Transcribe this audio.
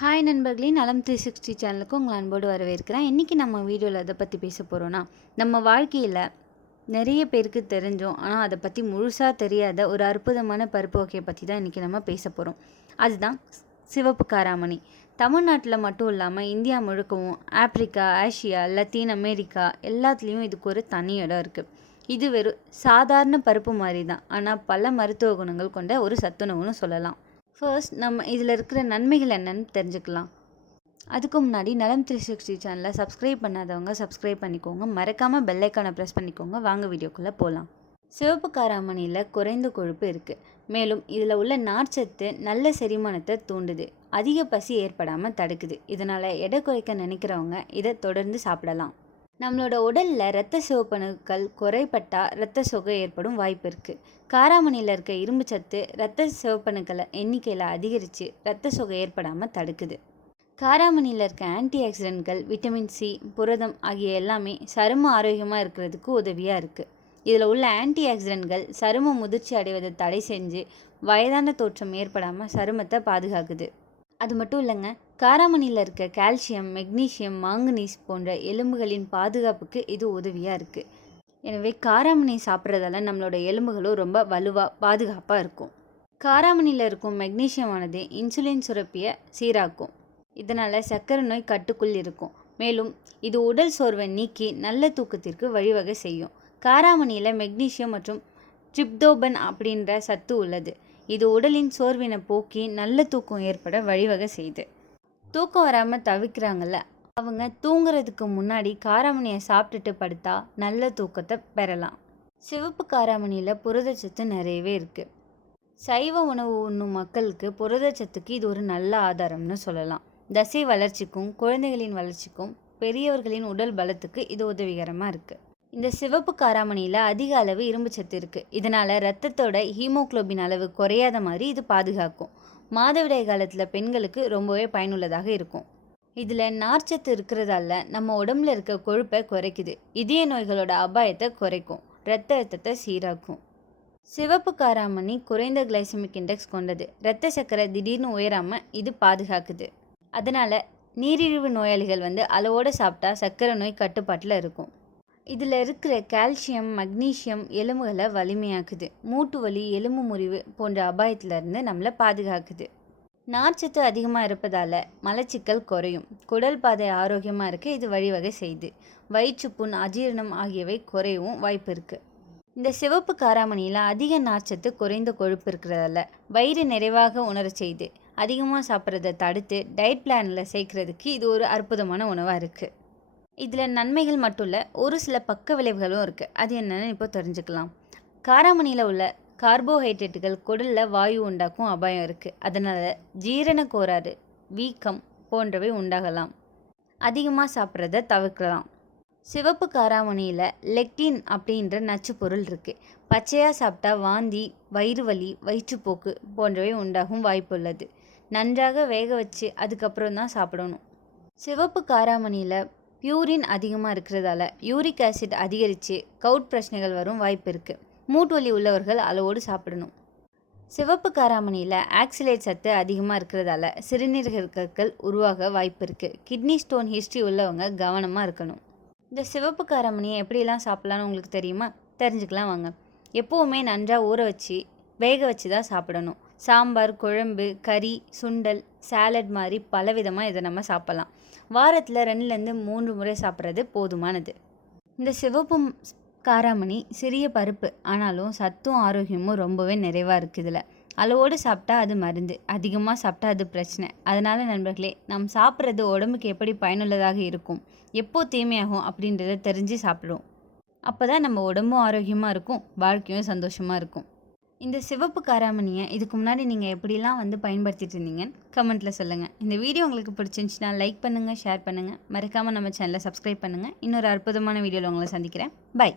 Hi நண்பர்களே, நலம் 360 சேனலுக்கு உங்களை அன்போடு வரவேற்கிறேன். இன்றைக்கி நம்ம வீடியோவில் எதை பற்றி பேச போகிறோன்னா, நம்ம வாழ்க்கையில் நிறைய பேருக்கு தெரிஞ்சோம் ஆனால் அதை பற்றி முழுசாக தெரியாத ஒரு அற்புதமான பருப்பு வகையை பற்றி தான் இன்றைக்கி நம்ம பேச போகிறோம். அதுதான் சிவப்பு காராமணி. தமிழ்நாட்டில் மட்டும் இல்லாமல் இந்தியா முழுக்கவும், ஆப்பிரிக்கா, ஆசியா, லத்தீன் அமெரிக்கா எல்லாத்துலேயும் இதுக்கு ஒரு தனி இடம் இருக்குது. இது வெறும் சாதாரண பருப்பு மாதிரி தான், ஆனால் பல மருத்துவ குணங்கள் கொண்ட ஒரு சத்துணவுன்னு சொல்லலாம். ஃபர்ஸ்ட் நம்ம இதில் இருக்கிற நன்மைகள் என்னன்னு தெரிஞ்சுக்கலாம். அதுக்கு முன்னாடி நலம் 360 சேனலை சப்ஸ்கிரைப் பண்ணாதவங்க சப்ஸ்கிரைப் பண்ணிக்கோங்க. மறக்காமல் பெல்லைக்கானை ப்ரெஸ் பண்ணிக்கோங்க. வாங்க வீடியோக்குள்ளே போகலாம். சிவப்பு காராமணியில் குறைந்த கொழுப்பு இருக்குது. மேலும் இதில் உள்ள நார்ச்சத்து நல்ல செரிமானத்தை தூண்டுது, அதிக பசி ஏற்படாமல் தடுக்குது. இதனால் எடை குறைக்க நினைக்கிறவங்க இதை தொடர்ந்து சாப்பிடலாம். நம்மளோட உடலில் இரத்த சிவப்பணுக்கள் குறைபட்டால் இரத்த சோகை ஏற்படும் வாய்ப்பு இருக்குது. காராமணியில் இருக்க இரும்பு சத்து இரத்த சிவப்பணுக்களை எண்ணிக்கையில் அதிகரித்து இரத்த சோகை ஏற்படாமல் தடுக்குது. காராமணியில் இருக்க ஆன்டி ஆக்சிடென்ட்கள், விட்டமின் சி, புரதம் ஆகிய எல்லாமே சரும ஆரோக்கியமாக இருக்கிறதுக்கு உதவியாக இருக்குது. இதில் உள்ள ஆன்டி ஆக்சிடென்ட்கள் சரும முதிர்ச்சி அடைவதை தடை செஞ்சு வயதான தோற்றம் ஏற்படாமல் சருமத்தை பாதுகாக்குது. அது மட்டும் இல்லைங்க, காராமணியில் இருக்க கால்சியம், மெக்னீசியம், மாங்கனீஸ் போன்ற எலும்புகளின் பாதுகாப்புக்கு இது உதவியாக இருக்குது. எனவே காராமணி சாப்பிட்றதால நம்மளோட எலும்புகளும் ரொம்ப வலுவாக பாதுகாப்பாக இருக்கும். காராமணியில் இருக்கும் மெக்னீசியமானது இன்சுலின் சுரப்பியை சீராக்கும். இதனால் சர்க்கரை நோய் கட்டுக்குள் இருக்கும். மேலும் இது உடல் சோர்வை நீக்கி நல்ல தூக்கத்திற்கு வழிவகை செய்யும். காராமணியில் மெக்னீசியம் மற்றும் ட்ரிப்டோபன் அப்படின்ற சத்து உள்ளது. இது உடலின் சோர்வினை போக்கி நல்ல தூக்கம் ஏற்பட வழிவகை செய்யுது. தூக்கம் வராமல் தவிக்கிறாங்கல்ல, அவங்க தூங்குறதுக்கு முன்னாடி காராமணியை சாப்பிட்டுட்டு படுத்தா நல்ல தூக்கத்தை பெறலாம். சிவப்பு காராமணியில் புரதச்சத்து நிறையவே இருக்குது. சைவ உணவு உண்ணும் மக்களுக்கு புரதச்சத்துக்கு இது ஒரு நல்ல ஆதாரம்னு சொல்லலாம். தசை வளர்ச்சிக்கும், குழந்தைகளின் வளர்ச்சிக்கும், பெரியவர்களின் உடல் பலத்துக்கு இது உதவிகரமாக இருக்குது. இந்த சிவப்பு காராமணியில் அதிக அளவு இரும்பு சத்து இருக்குது. இதனால் ரத்தத்தோட ஹீமோக்ளோபின் அளவு குறையாத மாதிரி இது பாதுகாக்கும். மாதவிடாய் காலத்தில் பெண்களுக்கு ரொம்பவே பயனுள்ளதாக இருக்கும். இதில் நார்ச்சத்து இருக்கிறதால நம்ம உடம்புல இருக்க கொழுப்பை குறைக்குது. இதய நோய்களோட அபாயத்தை குறைக்கும். இரத்த அழுத்தத்தை சீராக்கும். சிவப்பு காராமணி குறைந்த கிளைசமிக் இண்டெக்ஸ் கொண்டது. இரத்த சர்க்கரை திடீர்னு உயராமல் இது பாதுகாக்குது. அதனால் நீரிழிவு நோயாளிகள் அளவோடு சாப்பிட்டா சர்க்கரை நோய் கட்டுப்பாட்டில் இருக்கும். இதில் இருக்கிற கால்சியம், மக்னீசியம் எலும்புகளை வலிமையாக்குது. மூட்டு வலி, எலும்பு முறிவு போன்ற அபாயத்திலிருந்து நம்மளை பாதுகாக்குது. நார்ச்சத்து அதிகமாக இருப்பதால் மலச்சிக்கல் குறையும். குடல் பாதை ஆரோக்கியமாக இருக்க இது வழிவகை செய்யுது. வயிற்றுப்புண், அஜீரணம் ஆகியவை குறையவும் வாய்ப்பு இருக்குது. இந்த சிவப்பு காராமணியில் அதிக நார்ச்சத்து, குறைந்த கொழுப்பு இருக்கிறதால வயிறு நிறைவாக உணர செய்யுது. அதிகமாக சாப்பிட்றத தடுத்து டயட் பிளானில் சேர்க்கறதுக்கு இது ஒரு அற்புதமான உணவாக இருக்குது. இதில் நன்மைகள் மட்டும் இல்லை, ஒரு சில பக்க விளைவுகளும் இருக்குது. அது என்னென்னு இப்போ தெரிஞ்சுக்கலாம். காராமணியில் உள்ள கார்போஹைட்ரேட்டுகள் குடலில் வாயு உண்டாக்கும் அபாயம் இருக்குது. அதனால் ஜீரண கோளாறு, வீக்கம் போன்றவை உண்டாகலாம். அதிகமாக சாப்பிட்றத தவிர்க்கலாம். சிவப்பு காராமணியில் லெக்டின் அப்படின்ற நச்சு பொருள் இருக்குது. பச்சையாக சாப்பிட்டா வாந்தி, வயிறு வலி, வயிற்றுப்போக்கு போன்றவை உண்டாகும் வாய்ப்பு உள்ளது. நன்றாக வேக வச்சு அதுக்கப்புறம் தான் சாப்பிடணும். சிவப்பு காராமணியில் பியூரின் அதிகமாக இருக்கிறதால யூரிக் ஆசிட் அதிகரித்து கவுட் பிரச்சனைகள் வரும் வாய்ப்பு இருக்குது. மூட்டு வலி உள்ளவர்கள் அளவோடு சாப்பிடணும். சிவப்பு காராமணியில் ஆக்சிலேட் சத்து அதிகமாக இருக்கிறதால சிறுநீரக கற்கள் உருவாக வாய்ப்பு இருக்குது. கிட்னி ஸ்டோன் ஹிஸ்ட்ரி உள்ளவங்க கவனமாக இருக்கணும். இந்த சிவப்பு காராமணியை எப்படிலாம் சாப்பிட்லான்னு உங்களுக்கு தெரியுமா? தெரிஞ்சுக்கலாம் வாங்க. எப்போவுமே நன்றாக ஊற வச்சு வேக வச்சு தான் சாப்பிடணும். சாம்பார், குழம்பு, கறி, சுண்டல், சாலட் மாதிரி பலவிதமாக இதை நம்ம சாப்பிட்லாம். வாரத்தில் 2-3 முறை சாப்பிட்றது போதுமானது. இந்த சிவப்பு காராமணி சிறிய பருப்பு, ஆனாலும் சத்தும் ஆரோக்கியமும் ரொம்பவே நிறைவாக இருக்குது. இதில் அளவோடு சாப்பிட்டா அது மருந்து, அதிகமாக சாப்பிட்டா அது பிரச்சனை. அதனால் நண்பர்களே, நம்ம சாப்பிட்றது உடம்புக்கு எப்படி பயனுள்ளதாக இருக்கும், எப்போ தீமையாகும் அப்படின்றத தெரிஞ்சு சாப்பிடுவோம். அப்போ தான் நம்ம உடம்பும் ஆரோக்கியமாக இருக்கும், வாழ்க்கையும் சந்தோஷமாக இருக்கும். இந்த சிவப்பு காராமணியை இதுக்கு முன்னாடி நீங்கள் எப்படிலாம் பயன்படுத்திட்டு இருந்தீங்கன்னு கமெண்ட்டில் சொல்லுங்கள். இந்த வீடியோ உங்களுக்கு பிடிச்சிருந்துச்சுன்னா லைக் பண்ணுங்கள், ஷேர் பண்ணுங்கள். மறக்காமல் நம்ம சேனலை சப்ஸ்கிரைப் பண்ணுங்கள். இன்னொரு அற்புதமான வீடியோவில் உங்களை சந்திக்கிறேன். பை.